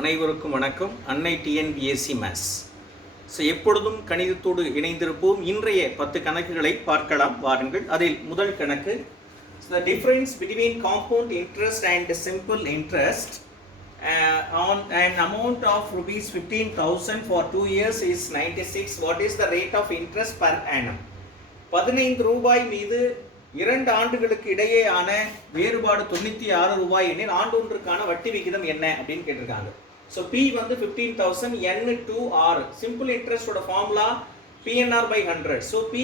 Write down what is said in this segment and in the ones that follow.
அனைவருக்கும் வணக்கம். அன்னை டிஎன்பிஎஸ்சி மேத்ஸ். ஸோ எப்பொழுதும் கணிதத்தோடு இணைந்திருப்போம். இன்றைய 10 கணக்குகளை பார்க்கலாம் வாருங்கள். அதில் முதல் கணக்கு, the difference between compound interest and simple interest on an amount of rupees 15,000 for 2 years is 96. What is the rate of interest per annum? 15 ரூபாய் மீது 2 ஆண்டுகளுக்கு இடையேயான வேறுபாடு 96 ரூபாய் எனில் ஆண்டு ஒன்றுக்கான வட்டி விகிதம் என்ன அப்படின்னு கேட்டிருக்காங்க. ஸோ P வந்து 15,000 N to R. சிம்பிள் இன்ட்ரெஸ்டோட formula PNR by 100. So P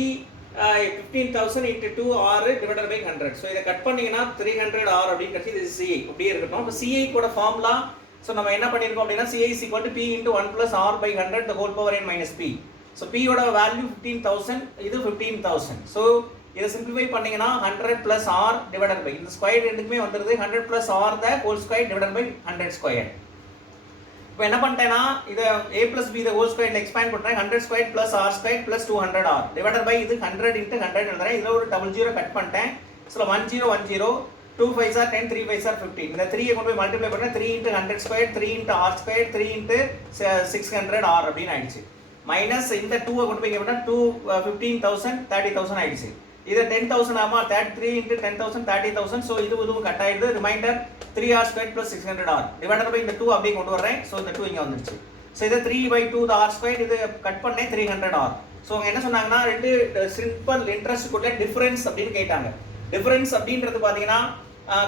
15,000 into 2R divided by 100. So இதை கட் பண்ணிங்கன்னா 300R அப்படின்னு கிடச்சி. இது CI அப்படியே இருக்கட்டும். இப்போ CI கூட ஃபார்முலா ஸோ நம்ம என்ன பண்ணியிருக்கோம் அப்படின்னா CI is equal to P into 1 plus R by 100 the whole power n minus P. So P யோட வேல்யூ 15,000, இது 15,000. ஸோ இதை சிம்பிளிஃபை பண்ணீங்கன்னா 100 plus R divided by இந்த ஸ்கொயர் ரெண்டுக்குமே வந்துடுது 100 plus R the whole square divided by 100 square. இப்போ என்ன பண்ணிட்டேன்னா இதை a plus b the whole square expand பண்ணுறேன். 100 square plus R square plus 200R divided by இது 100 into 100 எழுதுறேன். இதில் ஒரு டபுள் ஜீரோ கட் பண்ணிட்டேன். So 1010 2 5s are 10 3 5s are 15. இந்த 3 கொண்டு போய் மல்டிப்ளை பண்ணேன். 3 into 100 square 3 into R square 3 into 600R அப்படின்னு ஆயிடுச்சு. மைனஸ் இந்த 2 கொண்டு போய் கேட்டால் 2 15,000 30,000 ஆயிடுச்சு. இது 10,000 ஆமா 3 into 10,000 30,000. ஸோ இதுவும் கட் ஆயிடுது. Reminder 3R square plus 600R divided by இந்த 2 அப்படியே கொண்டு வரேன். ஸோ இந்த 2 இங்கே வந்துருச்சு. ஸோ இதை 3/2 the R square இது கட் பண்ணேன் 300R. ஸோ அவங்க என்ன சொன்னாங்கன்னா ரெண்டு சிம்பிள் இன்ட்ரெஸ்ட் கூட டிஃபரன்ஸ் அப்படின்னு கேட்டாங்க. டிஃபரன்ஸ் அப்படின்றது பார்த்தீங்கன்னா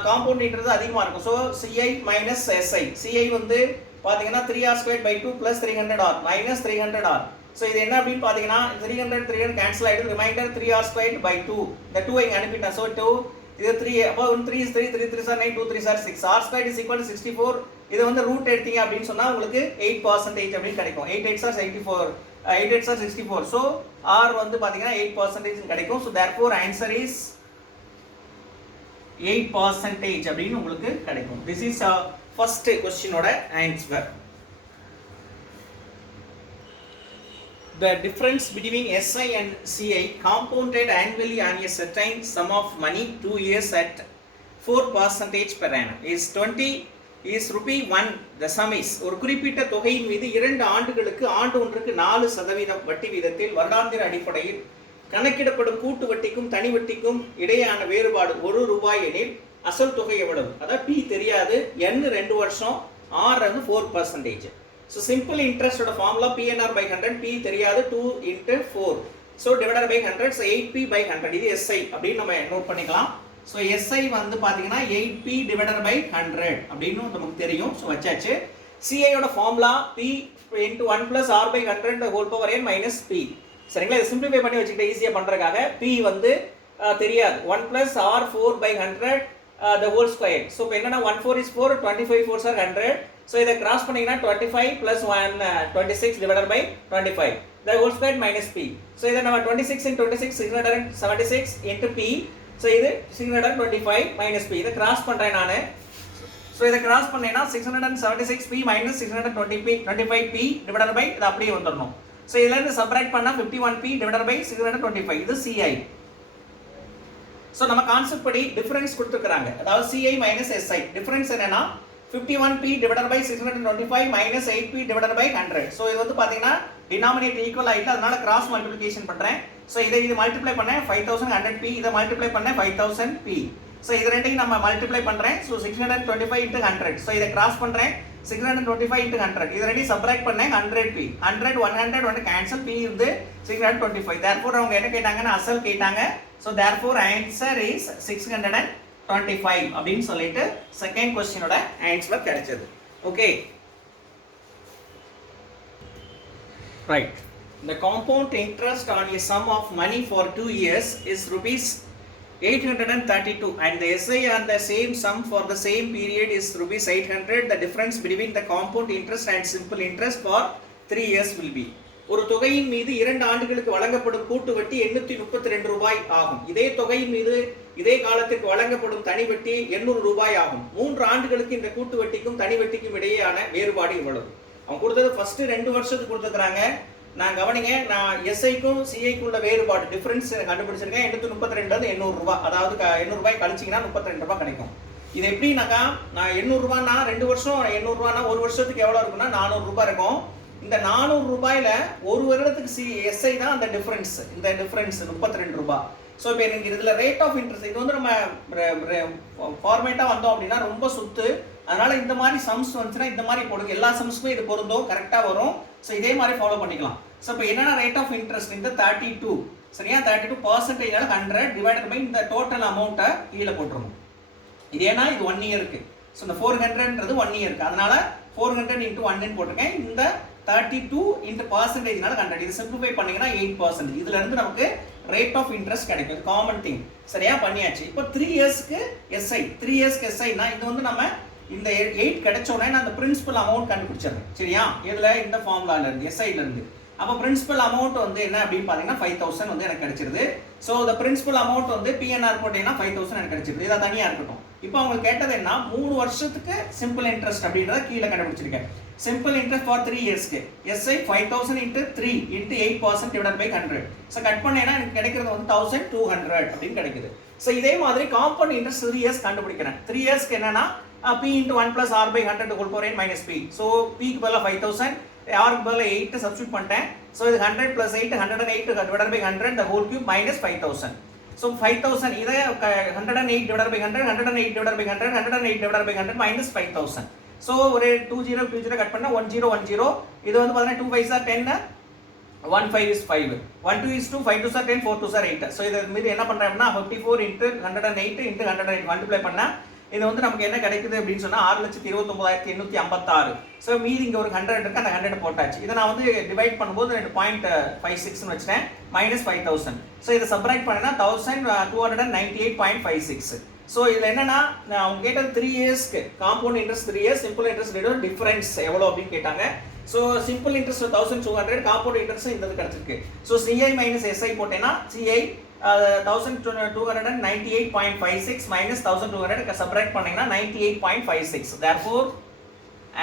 காம்பவுண்ட் இன்ட்ரெஸ்ட் அதிகமாக இருக்கும். So CI minus SI. CI வந்து பார்த்தீங்கன்னா 3R square by 2 plus 300R minus 300R. So இது என்ன அப்படின்னு பார்த்தீங்கன்னா 300 கேன்சல் ஆகிடுது. Reminder 3R square by 2. இந்த 2 இங்கே அனுப்பிட்டேன். ஸோ 2 இது 3 அப்போ 3 is 3 3 3 are 9 2 3 are 6. R square is equal to 64. இது வந்து ரூட் எடுத்தீங்க அப்படின்னு சொன்னால் உங்களுக்கு 8% அப்படின்னு கிடைக்கும். 8 8s are 84 8 8s are 64. So R வந்து பார்த்தீங்கன்னா 8% கிடைக்கும். ஸோ therefore answer is 8% அப்படின்னு உங்களுக்கு கிடைக்கும். This is first questionோட answer. The difference between SI and CI compounded annually on a certain sum of money 2 years at 4% per annum is 20 is rupee 1. The sum is ஒரு குறிப்பிட்ட தொகையின் மீது 2 ஆண்டுகளுக்கு ஆண்டு ஒன்றுக்கு 4% வட்டி வீதத்தில் வருடாந்திர அடிப்படையில் கணக்கிடப்படும் கூட்டு வட்டிக்கும் தனி வட்டிக்கும் இடையேயான வேறுபாடு 1 ரூபாய் எனில் அசல் தொகை எவ்வளவு? அதாவது P தெரியாது, N 2 வருஷம், R வந்து 4%. So simple interest ஓட formula PNR by 100, P தெரியாது 2 into 4. So divided by 100, so 8P by 100. இது SI அப்படின்னு நம்ம நோட் பண்ணிக்கலாம். So SI வந்து பாத்தீங்கன்னா 8P divided by 100 அப்படின்னு நமக்கு தெரியும். So வச்சாச்சு. CI ஓட formula P into 1 plus R by 100 the whole power n minus P. சரிங்களா? இதை சிம்பிளிஃபை பண்ணி வச்சுக்கிட்டு ஈஸியாக பண்ணுறதுக்காக P வந்து தெரியாது 1 plus R 4 by 100 the whole square. So இப்போ என்னன்னா 1 4 is 4, 25 4s are 100. So இதை கிராஸ் பண்ணீங்கன்னா 25 plus 1 26 divided by 25 the whole square minus P. So இதை நம்ம 26 into 26 676 into P. So இது 625 minus P. இதை கிராஸ் பண்ணுறேன் நான். ஸோ இதை கிராஸ் பண்ணேன்னா 676P minus 625P divided by இது அப்படியே வந்துடணும். ஸோ இதுலேருந்து சப்ராக்ட் பண்ணால் 51P divided by 625. இது CI. ஸோ நம்ம கான்செப்ட் படி டிஃபரன்ஸ் கொடுத்துருக்காங்க. அதாவது CI minus SI. டிஃபரன்ஸ் என்னன்னா 51P divided by 625 minus 8P divided by 100. So இது வந்து பார்த்தீங்கன்னா டினாமினேட்டர் ஈக்குவல் ஆகிட்டு அதனால கிராஸ் மல்டிப்ளிகேஷன் பண்ணுறேன். ஸோ இது மல்டிப்ளை பண்ணேன் 5100P, இதை மல்டிப்ளை பண்ணேன் 5000P. ஸோ இது ரெண்டையும் நம்ம மல்டிப்ளை பண்ணுறேன். So 625 into 100. ஸோ இதை கிராஸ் பண்ணுறேன் 625 into 100. இது ரெண்டையும் சப்ராக்ட் பண்ணேன் 100P. 100 100 வந்து கேன்சல், P வந்து 625. therefore அவங்க என்ன கேட்டாங்கன்னா அசல் கேட்டாங்க. ஸோ therefore answer is 625 அப்படின்னு சொல்லிட்டு செகண்ட் கொஸ்டினோட ஆன்சர் கிடைச்சது. Okay right. The compound interest on a sum of money for 2 years is rupees 832 and the SI on the same sum for the same period is rupees 800. The difference between the compound interest and simple interest for 3 years will be. ஒரு தொகையின் மீது 2 ஆண்டுகளுக்கு வழங்கப்படும் கூட்டு வட்டி 832 ரூபாய் ஆகும். இதே தொகையின் மீது இதே காலத்திற்கு வழங்கப்படும் தனி வட்டி 800 ரூபாய் ஆகும். 3 ஆண்டுகளுக்கு இந்த கூட்டு வட்டிக்கும் தனி வட்டிக்கும் இடையேயான வேறுபாடு இவ்வளவு. அவங்க கொடுத்தது ஃபர்ஸ்ட் 2 வருஷத்துக்கு கொடுத்துருக்காங்க. நான் கவனிங்க, நான் SIக்கும் CIக்கும் உள்ள வேறுபாடு டிஃபரன்ஸ் கண்டுபிடிச்சிருக்கேன். 832 800 ரூபாய், அதாவது 800 ரூபாய் கழிச்சிங்கன்னா 32 ரூபாய் கிடைக்கும். இது எப்படின்னாக்கா நான் 800 ரூபாய்னா 2 வருஷம் 800 ரூபாய்னா ஒரு வருஷத்துக்கு எவ்வளோ இருக்குன்னா 400 ரூபாய் இருக்கும். இந்த 400 ரூபாயில ஒரு வருடத்துக்கு எஸ்ஐ தான் அந்த டிஃபரன்ஸ். இந்த டிஃபரன்ஸ் 32 ரூபாய். ஸோ இப்போ எனக்கு இதில் ரேட் ஆஃப் இன்ட்ரெஸ்ட் இது வந்து நம்ம ஃபார்மேட்டாக வந்தோம் அப்படின்னா ரொம்ப சுத்து. அதனால இந்த மாதிரி சம்ஸ் வந்துச்சுன்னா இந்த மாதிரி போடுங்க. எல்லா சம்ஸுமே இது பொருந்தும், கரெக்டாக வரும். ஸோ இதே மாதிரி ஃபாலோ பண்ணிக்கலாம். ஸோ இப்போ என்னென்ன ரேட் ஆஃப் இன்ட்ரெஸ்ட் இந்த 32 சரியா 32% 100 டிவைடட் பை இந்த டோட்டல் அமௌண்ட்டை கீழே போட்டுருவோம். இது ஏன்னா இது 1 இயருக்கு. ஸோ இந்த 400ன்றது 1 இயருக்கு. அதனால 400 into 1 போட்டிருக்கேன். இந்த 32 into percentageனால 100. இது சிம்பிளிஃபை பண்ணீங்கன்னா 8%. இதுல இருந்து நமக்கு ரேட் ஆஃப் இன்ட்ரெஸ்ட் கிடைக்கும். இது காமன் திங். சரியா பண்ணியாச்சு. இப்போ 3 இயர்ஸ்க்கு எஸ்ஐ 3 இயர்ஸ்க்கு எஸ்ஐனா இது வந்து நம்ம இந்த 8 கிடைச்சோடனே நான் அந்த பிரின்சிபல் அமௌண்ட் கண்டுபிடிச்சிடுறேன். சரியா இதுல இந்த ஃபார்முலால இருந்து எஸ்ஐல இருந்து அப்போ பிரின்சிபல் அமௌண்ட் வந்து என்ன அப்படின்னு பார்த்தீங்கன்னா 5000 வந்து எனக்கு கிடைச்சிருது. ஸோ இந்த பிரின்சிபல் அமௌண்ட் வந்து பிஎன்ஆர் போட்டீங்கன்னா 5000 எனக்கு கிடைச்சிருது. இதை தனியாக இருக்கட்டும். இப்போ அவங்க கேட்டது என்ன 3 வருஷத்துக்கு சிம்பிள் இன்ட்ரெஸ்ட் அப்படின்றத கீழே கண்டுபிடிச்சிருக்கேன். சிம்பிள் இன்ட்ரெஸ்ட் ஃபார் 3 இயர்ஸ்க்கு SI 5000 into 3 into 8% divided by 100. So cut பண்ணேன்னா எனக்கு கிடைக்கிறது வந்து 1200 அப்படின்னு கிடைக்குது. ஸோ இதே மாதிரி காம்பவுண்ட் இன்ட்ரெஸ்ட் 3 இயர்ஸ் கண்டுபிடிக்கிறேன். 3 இயர்ஸ்க்கு என்னன்னா p into 1 plus r by 100 whole power n minus p. So p க்கு பதிலாக 5000 r க்கு பதிலாக 8 சப்ஸ்டிட் பண்ணிட்டேன். ஸோ இது 100 plus 8 108 divided by 100 the whole cube minus 5000. So 5000 இதை 108 divided by 100 108 divided by 100 108 divided by 100 minus 5000. So ஒரு 20 cut பண்ணா 1010 இது வந்து பார்த்தீங்கன்னா 2 5 are 10 1 5 is 5 1 2 is 2 5 2 are 10 4 2 are 8. So இதை மீது என்ன பண்ணுறேன்னா 54 into 108 into 108 மல்டிப்ளை பண்ணா இது வந்து நமக்கு என்ன கிடைக்குது அப்படின்னு சொன்னா 6,29,856. ஸோ மீதி இங்கே ஒரு 100 இருக்கு, அந்த 100 போட்டாச்சு. இதை நான் வந்து டிவைட் பண்ணும்போது 2.56 வச்சுட்டேன் மைனஸ் 5000. ஸோ இதை சப்ராக்ட் பண்ணா 1298.56. ஸோ இதில் என்னன்னா அவங்க கேட்டது 3 இயர்ஸ்க்கு compound interest 3 years simple interest ரேட்டோட டிஃபரன்ஸ் எவ்வளோ அப்படின்னு கேட்டாங்க. So simple interest 1200 compound interest இந்த கிடைச்சிருக்கு. ஸோ சிஐ மைனஸ் எஸ்ஐ போட்டேன்னா சிஐ 1298.56 minus 1200 subtract பண்ணீங்கன்னா 98.56. Therefore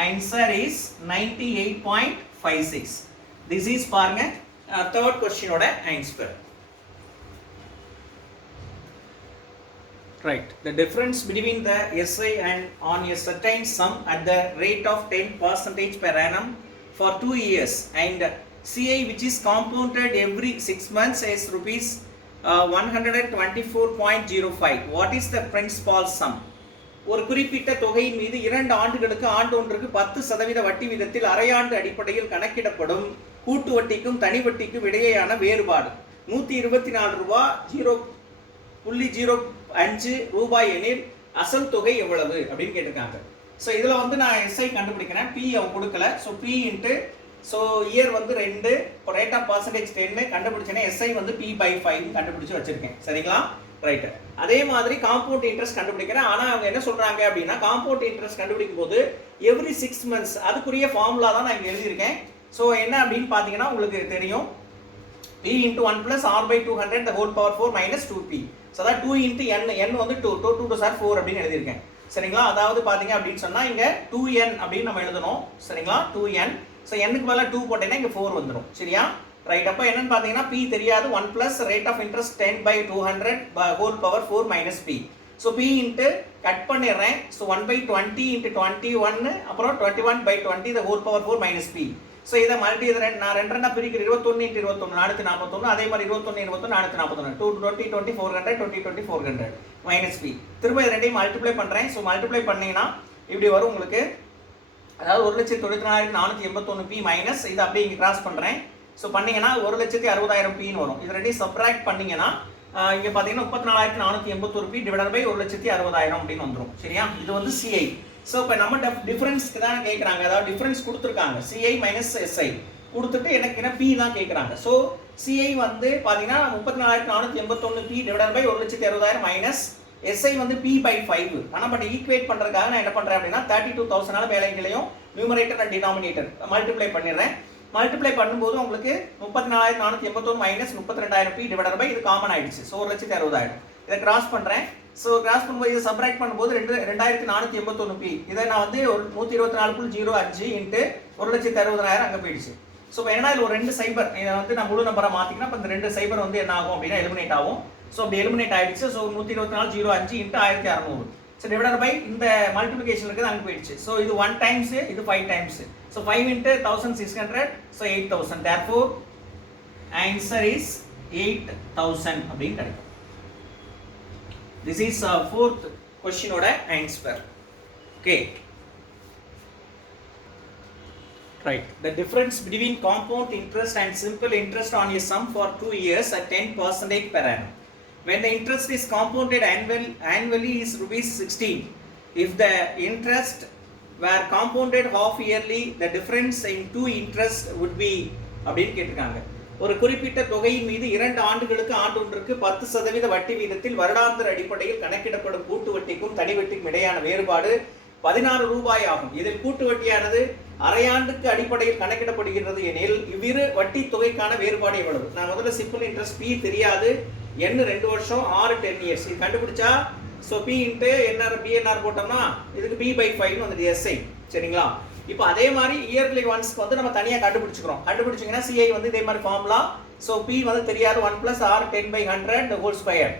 answer is 98.56. This is பாருங்க third question ஓட answer. Right. The difference between the SI and on a certain sum at the rate of 10% per annum for 2 years and CI which is compounded every 6 months is rupees 124.05. What is the principal sum? ஒரு குறிப்பிட்ட தொகையின் மீது 2 ஆண்டுகளுக்கு ஆண்டு ஒன்றுக்கு 10% வட்டி விதத்தில் அரையாண்டு அடிப்படையில் கணக்கிடப்படும் கூட்டு வட்டிக்கும் தனி வட்டிக்கும் இடையேயான வேறுபாடு 124 ரூபாய் 0.05 ரூபாய் எனில் அசல் தொகை எவ்வளவு அப்படின்னு கேட்டிருக்காங்க. ஸோ இதில் வந்து நான் எஸ்ஐ கண்டுபிடிக்கிறேன். பி அவங்க கொடுக்கல. So P into so year வந்து 2 இப்போ ரேட் ஆஃப் பர்சன்டேஜ் 10 கண்டுபிடிச்சேன்னா எஸ்ஐ வந்து p/5 கண்டுபிடிச்சு வச்சிருக்கேன். சரிங்களா ரைட்டு. அதே மாதிரி காம்பவுண்ட் இன்ட்ரெஸ்ட் கண்டுபிடிக்கிறேன். ஆனால் அவங்க என்ன சொல்கிறாங்க அப்படின்னா காம்பவுண்ட் இன்ட்ரெஸ்ட் கண்டுபிடிக்கும் போது எவ்ரி 6 months அதுக்குரிய ஃபார்முலா தான் நான் இங்கே எழுதியிருக்கேன். ஸோ என்ன அப்படின்னு பார்த்தீங்கன்னா உங்களுக்கு தெரியும் p into 1 plus r by 200 the whole power 4 minus 2p. So அதான் 2 into n வந்து 2 2 2 4 அப்படின்னு எழுதியிருக்கேன். சரிங்களா அதாவது பார்த்தீங்க அப்படின்னு சொன்னால் இங்கே 2n அப்படின்னு நம்ம எழுதணும். சரிங்களா 2n. ஸோ என்னுக்கு பதிலாக 2 போட்டேன்னா இங்கே 4 வந்துடும். சரியா ரைட். அப்போ என்னன்னு பார்த்தீங்கன்னா p தெரியாது 1 plus rate of interest 10/200 whole power 4 minus p. So p into cut பண்ணிடுறேன். ஸோ 1/20 into 21 அப்புறம் 21/20 the whole power 4 minus p. So இதை மல்டி இதை நான் 2 பிரிக்கிற 21 into 21 441 அதே மாதிரி 21 21 441 2 20 20 400 20 20 400 மைனஸ் பி. திரும்ப இது ரெண்டையும் மல்டிப்ளை பண்ணுறேன். ஸோ மல்டிப்ளை பண்ணிங்கன்னா இப்படி வரும் உங்களுக்கு. அதாவது 1,94,481 பி மைனஸ் இதை அப்படியே இங்கே கிராஸ் பண்ணுறேன். ஸோ பண்ணிங்கன்னா 1,60,000 பின்னு வரும். இது ரெண்டையும் சப்ராக்ட் பண்ணிங்கன்னா இங்கே பார்த்தீங்கன்னா 34,481 பி டிவைடட் பை 1,60,000 அப்படின்னு வந்துடும். சரியா இது வந்து சிஐ. ஸோ இப்போ நம்ம டிஃபரன்ஸ்க்கு தான் கேட்குறாங்க. அதாவது டிஃபரன்ஸ் கொடுத்துருக்காங்க சிஐ மைனஸ் எஸ்ஐ கொடுத்துட்டு எனக்கு என்ன பி தான் கேட்குறாங்க. ஸோ சிஐ வந்து பார்த்தீங்கன்னா 34,481 P divided by 1,60,000 minus SI வந்து p/5. ஆனால் பட் ஈக்குவேட் பண்ணுறதுக்காக நான் என்ன பண்ணுறேன் அப்படின்னா 32,000 வேலைகளையும் நியூமரேட்டர் அண்ட் டினாமினேட்டர் மல்டிப்ளை பண்ணிடுறேன். மல்டிப்ளை பண்ணும்போது உங்களுக்கு 34,481 மைனஸ் 32,000 பி டிவைடட் பை இது காமன் ஆயிடுச்சு. ஸோ 1,60,000 இதை கிராஸ் பண்ணுறேன். ஸோ கிராஸ் பண்ணும்போது இதை சப்ராக்ட் பண்ணும்போது 2,481 பி இதை நான் வந்து 124.05 இன்ட்டு 1,60,000 அங்கே போயிடுச்சு. ஸோ இப்போ என்ன இதில் ஒரு 2 சைபர் இதை வந்து நான் முழு நம்பரை மாற்றிங்கன்னா இப்போ இந்த 2 சைபர் வந்து என்ன ஆகும் அப்படின்னா எலிமினேட் ஆகும். ஸோ அப்படி எலிமினேட் ஆகிடுச்சு. So 124.05 into 1,600 so divided by இந்த மல்டிப்ளிகேஷன் இருக்குது அங்கே போயிடுச்சு. ஸோ இது 1 டைம்ஸ், இது 5 times. So 5 into 1600, so 8000. Therefore answer is 8000 அப்படின்னு கிடைக்கும். திஸ் இஸ் ஃபோர்த் கொஸ்டினோட answer. Okay, right. The difference between compound interest and simple interest on a sum for 2 years at 10% per annum. When the interest is compounded annually is rupees 16. If the interest were compounded half yearly, the difference in two interest would be அப்படின்னு கேட்டிருக்காங்க. ஒரு குறிப்பிட்ட தொகையின் மீது 2 ஆண்டுகளுக்கு ஆண்டொன்றுக்கு 10% வட்டி வீதத்தில் வருடாந்திர அடிப்படையில் கணக்கிடப்படும் கூட்டு வட்டிக்கும் தனி வட்டிக்கும் இடையான வேறுபாடு 16 ரூபாய் ஆகும். இதில் கூட்டு வட்டியானது அரையாண்டுக்கு அடிப்படையில் கணக்கிடப்படுகிறது எனில் இவ்விரு வட்டி தொகைக்கான வேறுபாடு எவ்வளவு? நான் முதல்ல சிம்பிள் இன்ட்ரெஸ்ட் பி தெரியாது, n 2 வருஷம், r 10 இயர்ஸ். இது கண்டுபிடிச்சா so P into NR PNR போட்டோம்னா இதுக்கு பி பை 5 வந்துட்டு எஸ்ஐ. சரிங்களா? இப்போ அதே மாதிரி இயர்லி ஒன்ஸ்க்கு வந்து நம்ம தனியாக கண்டுபிடிச்சிக்கிறோம். கண்டுபிடிச்சிங்கன்னா சிஐ வந்து இதே மாதிரி ஃபார்முலா. ஸோ பி வந்து தெரியாது, 1 + r 10/100 ஹோல் ஸ்கொயர்.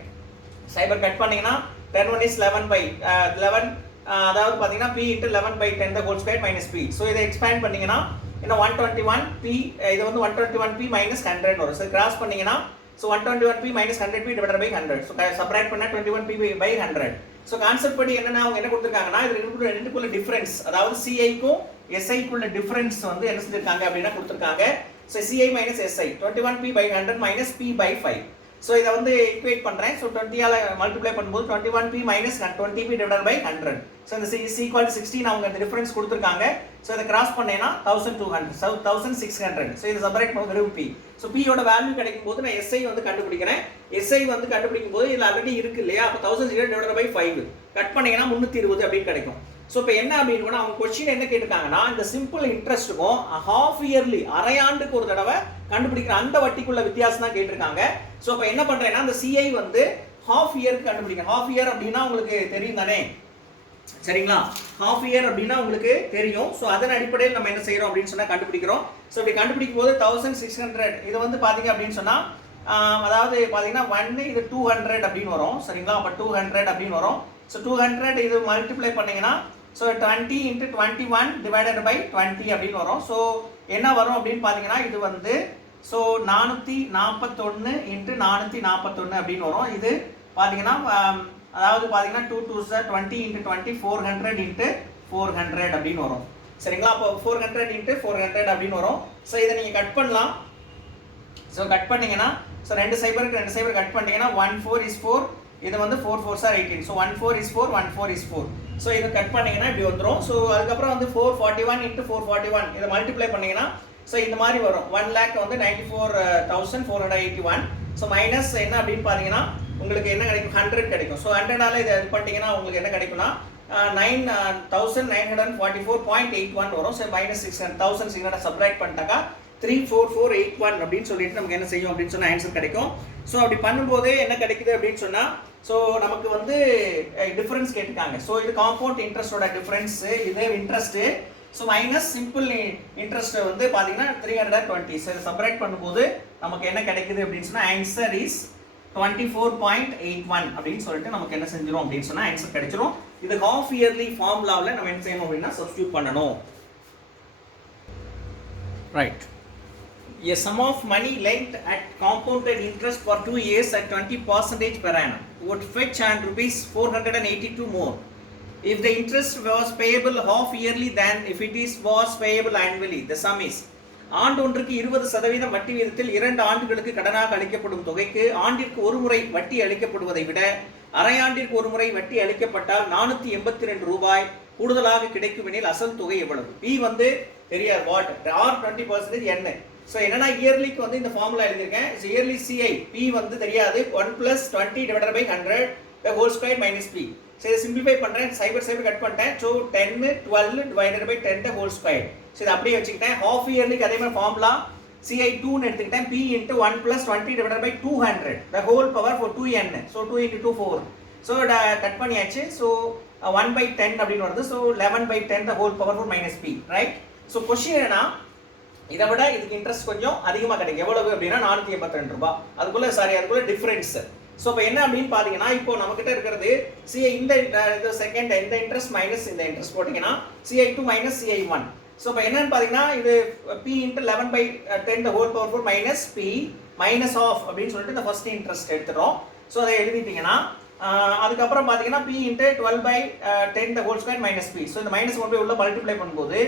சைபர் கட் பண்ணிங்கன்னா 10 1 is 11/11. அதாவது பார்த்தீங்கன்னா p into 11/10 the whole square minus p. So இதை எக்ஸ்பேண்ட் பண்ணிங்கன்னா இன்னும் 121p, இது வந்து 121p minus 100 வரும். ஸோ கிராஸ் பண்ணிங்கன்னா so 121p minus 100p divided by 100. So subtract பண்ணால் 21p by 100. ஸோ கான்செப்ட் படி என்னன்னா அவங்க என்ன கொடுத்துருக்காங்கன்னா இது ரெண்டுக்குள்ள டிஃபரன்ஸ், அதாவது சிஐக்கும் எஸ்ஐக்குள்ள டிஃபரன்ஸ் வந்து என்ன செஞ்சிருக்காங்க அப்படின்னா கொடுத்துருக்காங்க. So CI minus SI 21p by 100 minus p by 5. So இதை வந்து ஈக்குவேட் பண்ணுறேன். ஸோ 20ஆல் மல்டிப்ளை பண்ணும்போது 21p minus 20p divided by 100. So இந்த ஈக்குவல் 16 அவங்க இந்த டிஃபரன்ஸ் கொடுத்துருக்காங்க. ஸோ இதை கிராஸ் பண்ணேன்னா 1200, 1600. ஸோ இதை செப்பரேட் பண்ண வெறும் பி. ஸோ பியோட வேல்யூ கிடைக்கும் போது நான் எஸ்ஐ வந்து கண்டுபிடிக்கிறேன். எஸ்ஐ வந்து கண்டுபிடிக்கும் போது இதில் ஆல்ரெடி இருக்கு இல்லையா, அப்போ 1000 divided by 5 கட் பண்ணிங்கன்னா 320 அப்படின்னு கிடைக்கும். ஸோ இப்போ என்ன அப்படின்னு அவங்க கொஸ்டின் என்ன கேட்டிருக்காங்கன்னா இந்த சிம்பிள் இன்ட்ரெஸ்ட்டுக்கும் ஹாஃப் இயர்லி அரையாண்டுக்கு ஒரு தடவை கண்டுபிடிக்கிற அந்த வட்டிக்குள்ள வித்தியாசம் தான் கேட்டிருக்காங்க. ஸோ இப்போ என்ன பண்ணுறேன்னா அந்த சிஐ வந்து ஹாஃப் இயருக்கு கண்டுபிடிக்கணும். ஹாஃப் இயர் அப்படின்னா உங்களுக்கு தெரியும் தானே, சரிங்களா? ஹாஃப் இயர் அப்படின்னா உங்களுக்கு தெரியும். ஸோ அதன் அடிப்படையில் நம்ம என்ன செய்கிறோம் அப்படின்னு சொன்னால் கண்டுபிடிக்கிறோம். ஸோ இப்படி கண்டுபிடிக்கும் போது 1600 இது வந்து பார்த்தீங்க அப்படின்னு சொன்னால் அதாவது பார்த்தீங்கன்னா 1 இது 200 அப்படின்னு வரும். சரிங்களா? அப்போ 200 அப்படின்னு வரும். ஸோ 200 இது மல்டிப்ளை பண்ணிங்கன்னா ஸோ 20 into 21 divided by 20 அப்படின்னு வரும். ஸோ என்ன வரும் அப்படின்னு பார்த்தீங்கன்னா இது வந்து ஸோ 441 into 441 அப்படின்னு வரும். இது பார்த்தீங்கன்னா அதாவது பார்த்தீங்கன்னா 2 2s 20 into 20 400 into 400 அப்படின்னு வரும். சரிங்களா? அப்போ 400 into 400 அப்படின்னு வரும். ஸோ இதை நீங்கள் கட் பண்ணலாம். ஸோ கட் பண்ணிங்கன்னா ஸோ 2 சைபர் கட் பண்ணிங்கன்னா 1 4 is 4, இது வந்து 4 4s are 18. So 1 4 is 4, 1 4 is 4. So இதை கட் பண்ணிங்கன்னா இப்படி வந்துடும். ஸோ அதுக்கப்புறம் வந்து 441 into 441 இதை மல்டிப்ளை பண்ணிங்கன்னா ஸோ இந்த மாதிரி வரும். 1 lakh வந்து 94,481. ஸோ மைனஸ் என்ன அப்படின்னு பார்த்தீங்கன்னா உங்களுக்கு என்ன கிடைக்கும், 100 கிடைக்கும். ஸோ 100ஆல் இதை இது பண்ணிட்டீங்கன்னா உங்களுக்கு என்ன கிடைக்கும்னா 9,944.81 வரும். ஸோ மைனஸ் 600 சப்ராக்ட் பண்ணிட்டாக்கா 34481 அப்படின்னு சொல்லிட்டு நமக்கு என்ன செய்யும் அப்படின்னு சொன்னால் ஆன்சர் கிடைக்கும். ஸோ அப்படி பண்ணும்போது என்ன கிடைக்குது அப்படின்னு சொன்னால் ஸோ நமக்கு வந்து டிஃபரன்ஸ் கேட்டிருக்காங்க. ஸோ இது காம்பவுண்ட் இன்ட்ரெஸ்டோட டிஃபரன்ஸு, இது interest. So minus simple interest வந்து பார்த்தீங்கன்னா 320. ஸோ இதை செப்பரேட் பண்ணும்போது நமக்கு என்ன கிடைக்குது அப்படின்னு சொன்னால் ஆன்சர் இஸ் 24.81 அப்படின்னு சொல்லிட்டு நமக்கு என்ன செஞ்சிடும் அப்படின்னு சொன்னால் ஆன்சர் கிடைச்சிரும். இது ஹாஃப் இயர்லி ஃபார்முலாவில் நம்ம என்ன செய்யணும் அப்படின்னா சப்ஸ்டியூட் பண்ணணும். Right. A sum of money lent at compounded interest for 2 years at 20% per annum would fetch and rupees 482 more if the interest was payable half yearly than if it was payable annually. The sum is ஆண்டு ஒன்றுக்கு 20% வட்டி வீதத்தில் 2 ஆண்டுகளுக்கு கடனாக அளிக்கப்படும் தொகைக்கு ஆண்டிற்கு ஒரு முறை வட்டி அளிக்கப்படுவதை விட அரையாண்டிற்கு ஒரு முறை வட்டி அளிக்கப்பட்டால் 482 ரூபாய் கூடுதலாக கிடைக்கும் எனில் அசல் தொகை எவ்வளவு? பி வந்து தெரியாது, வாட் ஆர் 20% என்ன. ஸோ என்னன்னா இயர்லிக்கு வந்து இந்த ஃபார்முலா எழுதியிருக்கேன். இயர்லி சிஐ பி வந்து தெரியாது, 1 + 20 divided by 100 the whole square minus p. So இதை சிம்பிளிஃபை பண்ணுறேன், சைபர் கட் பண்ணிட்டேன். So 10 12 divided by 10 the whole square. So இதை அப்படியே வச்சுக்கிட்டேன். ஹாஃப் இயர்லிக்கு அதே மாதிரி ஃபார்முலா சிஐ 2ன்னு எடுத்துக்கிட்டேன். p into 1 + 20 divided by 200 the whole power for 2n. So 2 into 2 4. So cut பண்ணியாச்சு. ஸோ 1/10 அப்படின்னு வருது. So 11/10 the whole power for minus p, right? So question என்னன்னா இதை விட இதுக்கு இன்ட்ரெஸ்ட் கொஞ்சம் அதிகமாக கிடைக்கும். எவ்வளவு அப்படின்னா 482 ரூபாய். அதுக்குள்ள டிஃபரன்ஸ் ஸோ இப்போ என்ன அப்படின்னு பார்த்தீங்கன்னா இப்போ நம்மகிட்ட இருக்கிறது சிஐ இந்த செகண்ட் இந்த இன்ட்ரெஸ்ட் மைனஸ் இந்த இன்ட்ரெஸ்ட் போட்டிங்கன்னா CI2 மைனஸ் CI1. ஸோ இப்போ என்னன்னு பார்த்தீங்கன்னா இது P into 11/10 the whole power 4 minus P minus of அப்படின்னு சொல்லிட்டு இந்த ஃபர்ஸ்ட் இன்ட்ரெஸ்ட் எடுத்துகிறோம். ஸோ அதை எழுதிட்டீங்கன்னா அதுக்கப்புறம் பார்த்தீங்கன்னா P into 12/10 the whole square minus P. So இந்த மைனஸ் கொண்டு போய் உள்ள மல்டிப்ளை பண்ணும்போது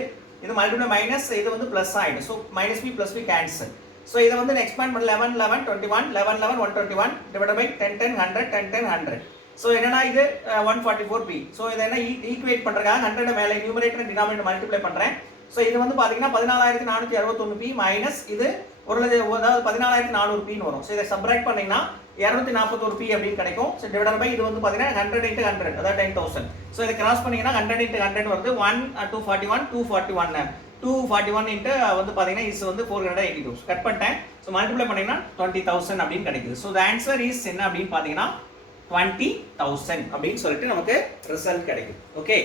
இது மல்டிப்ளை மைனஸ் இது வந்து ப்ளஸ் ஆகிடும். So minus P plus P cancel. So இதை வந்து எக்ஸ்பேண்ட் பண்ண 11 11 21 11 11 121 டிவைட் பை 10 10 100 10 10 100. ஸோ என்னன்னா இது 144P. ஸோ இதை என்ன ஈக்குவேட் பண்ணுறதுக்காக 100 மேலே நியூமரேட்டர் டினாமினேட்டர் மல்டிப்ளை பண்ணுறேன். ஸோ இது வந்து பார்த்தீங்கன்னா 14,461P மைனஸ் இது அதாவது 14,400Pன்னு வரும். ஸோ இதை சப்ராக்ட் பண்ணிங்கன்னா 241P அப்படின்னு கிடைக்கும். ஸோ டிவைட் பை இது வந்து பார்த்தீங்கன்னா 100 × 100 அதாவது 10,000. ஸோ இதை கிராஸ் பண்ணிங்கன்னா 100 × 100 வருது 241 241 இன்ட்டு வந்து பார்த்தீங்கன்னா இது வந்து 482 கட் பண்ணிட்டேன். ஸோ மல்டிப்ளை பண்ணிங்கன்னா 20,000 அப்படின்னு கிடைக்குது. ஸோ த ஆன்சர் இஸ் என்ன அப்படின்னு பார்த்தீங்கன்னா 20,000 அப்படின்னு சொல்லிட்டு நமக்கு ரிசல்ட் கிடைக்குது. Okay,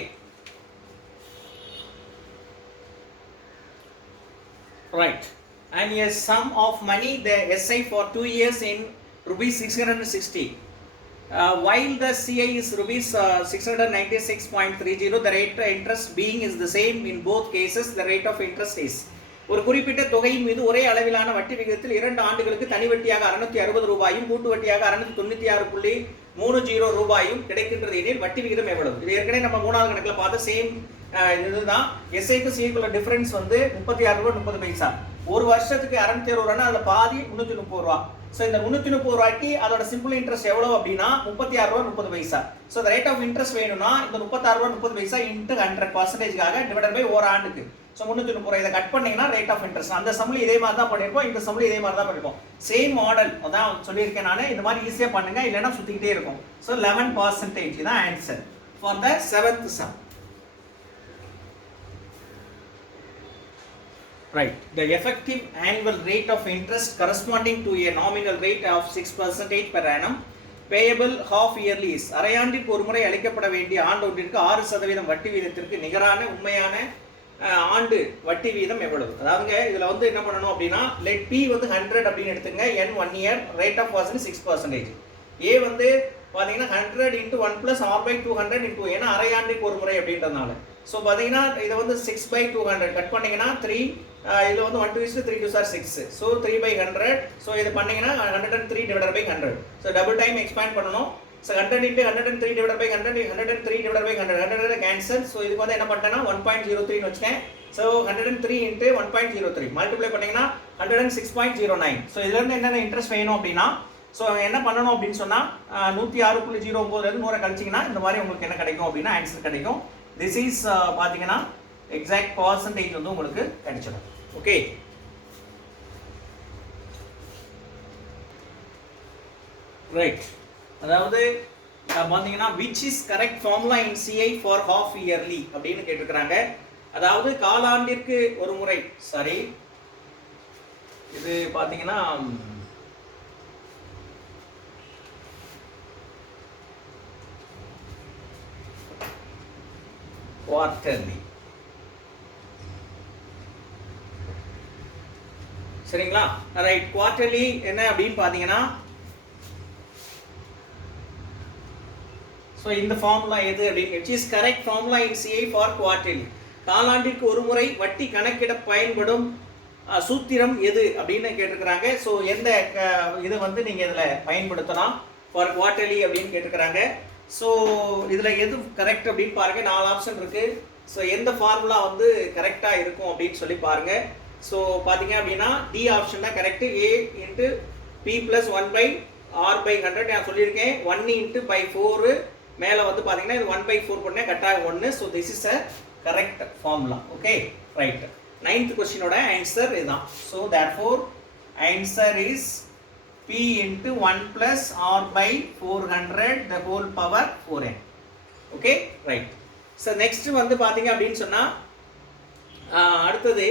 right. And a sum of money the SI for 2 years in rupees 660. While the CI is rupees 696.30, the rate of interest being is the same in both cases. The rate of interest is ஒரு குறிப்பிட்ட தொகையின் மீது ஒரே அளவிலான வட்டி விகிதத்தில் 2 ஆண்டுகளுக்கு தனி வட்டியாக 660 ரூபாயும் கூட்டு வட்டியாக 696.30 ரூபாயும் கிடைக்கின்றது எனில் வட்டி விகிதம் எவ்வளவு? இது ஏற்கனவே நம்ம 3வது கணக்கில் பார்த்த சேம் இதுதான். எஸ்ஐக்கு சிஐக்குள்ள டிஃபரன்ஸ் வந்து 36 ரூபா 30 பைசா. ஒரு வருஷத்துக்கு 660 ரூபானா அதில் பாதி 330 ரூபா. ஸோ இந்த 330 ரூபாய்க்கு அதோட சிம்பிள் இன்ட்ரெஸ்ட் எவ்வளோ அப்படின்னா 36 ரூபா 30 பைசா. ஸோ இந்த ரேட் ஆஃப் இன்ட்ரெஸ்ட் வேணும்னா இந்த 36 ரூபா 30 பைசா இன்ட்டு 100% டிவைடட் பை ஒரு ஆண்டுக்கு. ஸோ 330 ரூபாய் இதை கட் பண்ணீங்கன்னா ரேட் ஆஃப் இன்ட்ரெஸ்ட். அந்த சம்பளம் இதே மாதிரி தான் பண்ணியிருப்போம், இந்த சம்பளம் இதே மாதிரி தான் பண்ணியிருப்போம். சேம் மாடல் அதான் சொல்லியிருக்கேன் நான். இந்த மாதிரி ஈஸியாக பண்ணுங்க, இல்லைன்னா சுற்றிக்கிட்டே இருக்கும். ஸோ 11% தான் answer for the 7th sum. Right. The effective annual rate of interest corresponding to a nominal rate of 6% per annum payable half yearly is அரையாண்டிற்கு ஒரு முறை அளிக்கப்பட வேண்டிய ஆண்டொன்றிற்கு 6% வட்டி வீதத்திற்கு நிகரான உண்மையான ஆண்டு வட்டி வீதம் எவ்வளவு? அதாவதுங்க இதில் வந்து என்ன பண்ணணும் அப்படின்னா லெட் P வந்து 100 அப்படின்னு எடுத்துங்க. N 1 year rate of was 6%. A வந்து பார்த்தீங்கன்னா 100 × 1 + R/200 × ஏன்னா அரையாண்டுக்கு ஒரு முறை அப்படின்றதுனால. ஸோ பார்த்தீங்கன்னா இதை வந்து 6/200 கட் பண்ணிங்கன்னா 3 இதில் வந்து 1 2 3 2 are 6. ஸோ 3/100. ஸோ இது பண்ணிங்கன்னா 103 divided by 100. So double time expand பண்ணணும். So 100 × 103 divided by 100 103 divided by 100 100 cancel. So இதுக்கு வந்து என்ன பண்ணிட்டேன்னா 1.03ன்னு வச்சுக்கேன். ஸோ 103 × 1.03 மல்டிப்ளை பண்ணிங்கன்னா 106.09. ஸோ இதுலேருந்து என்னென்ன இன்ட்ரெஸ்ட் வேணும் அப்படின்னா ஸோ என்ன பண்ணணும் அப்படின்னு சொன்னால் 106.09 100 கழிச்சிங்கன்னா இந்த மாதிரி உங்களுக்கு என்ன கிடைக்கும் அப்படின்னா ஆன்சர் கிடைக்கும். திஸ் இஸ் பார்த்தீங்கன்னா எக்ஸாக்ட் பர்சன்டேஜ் வந்து உங்களுக்கு கிடைச்சிடும். Okay, right. அதாவது பார்த்தீங்கன்னா which is correct formula in CI for half yearly அப்படின்னு கேட்டிருக்கிறாங்க. அதாவது காலாண்டிற்கு ஒரு முறை, சாரி இது பார்த்தீங்கன்னா குவார்டர்லி, சரிங்களா? ரைட். குவார்டர்லி என்ன அப்படின்னு பார்த்தீங்கன்னா ஸோ இந்த ஃபார்முலா எது அப்படின்னு which is correct formula in CI for quarterly காலாண்டிற்கு ஒரு முறை வட்டி கணக்கிட பயன்படும் சூத்திரம் எது அப்படின்னு கேட்டிருக்கிறாங்க. ஸோ எந்த இதை வந்து நீங்கள் இதில் பயன்படுத்தலாம் ஃபார் குவார்டர்லி அப்படின்னு கேட்டிருக்கிறாங்க. ஸோ இதில் எது கரெக்ட் அப்படின்னு பாருங்கள். 4 ஆப்ஷன் இருக்குது. ஸோ எந்த ஃபார்முலா வந்து கரெக்டாக இருக்கும் அப்படின்னு சொல்லி பாருங்கள். ஸோ பார்த்தீங்க அப்படின்னா டி ஆப்ஷன் தான் கரெக்டு. A × P + 1/R/100 நான் சொல்லியிருக்கேன். 1 × 4 மேலே வந்து பார்த்தீங்கன்னா இது 1/4 பண்ணேன் கட்டாயம் 1. So this is a correct formula. Okay, right. 9th கொஸ்டினோட ஆன்சர் இதுதான். So therefore answer is P × 1 + R/400 the whole power 4n. Okay, right. So next வந்து பார்த்தீங்க அப்படின்னு சொன்னால் அடுத்தது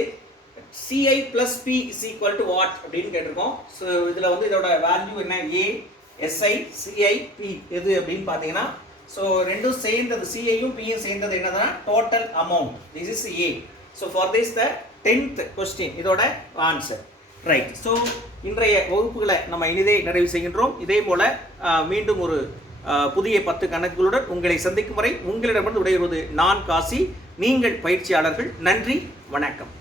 CI + P = what அப்படின்னு கேட்டிருக்கோம். ஸோ இதில் வந்து இதோட வேல்யூ என்ன? A SI CI P எது அப்படின்னு பார்த்தீங்கன்னா ஸோ ரெண்டும் சேர்ந்தது, சிஐயும் பியும் சேர்ந்தது என்னதுன்னா total amount. This is A. So for this the 10th question இதோட ஆன்சர். ரைட். ஸோ இன்றைய வகுப்புகளை நம்ம இனிதே நிறைவு செய்கின்றோம். இதே போல் மீண்டும் ஒரு புதிய 10 கணக்குகளுடன் உங்களை சந்திக்கும் வரை உங்களிடமிருந்து விடைபெறுவது நான் காசி, நீங்கள் பயிற்சியாளர்கள். நன்றி, வணக்கம்.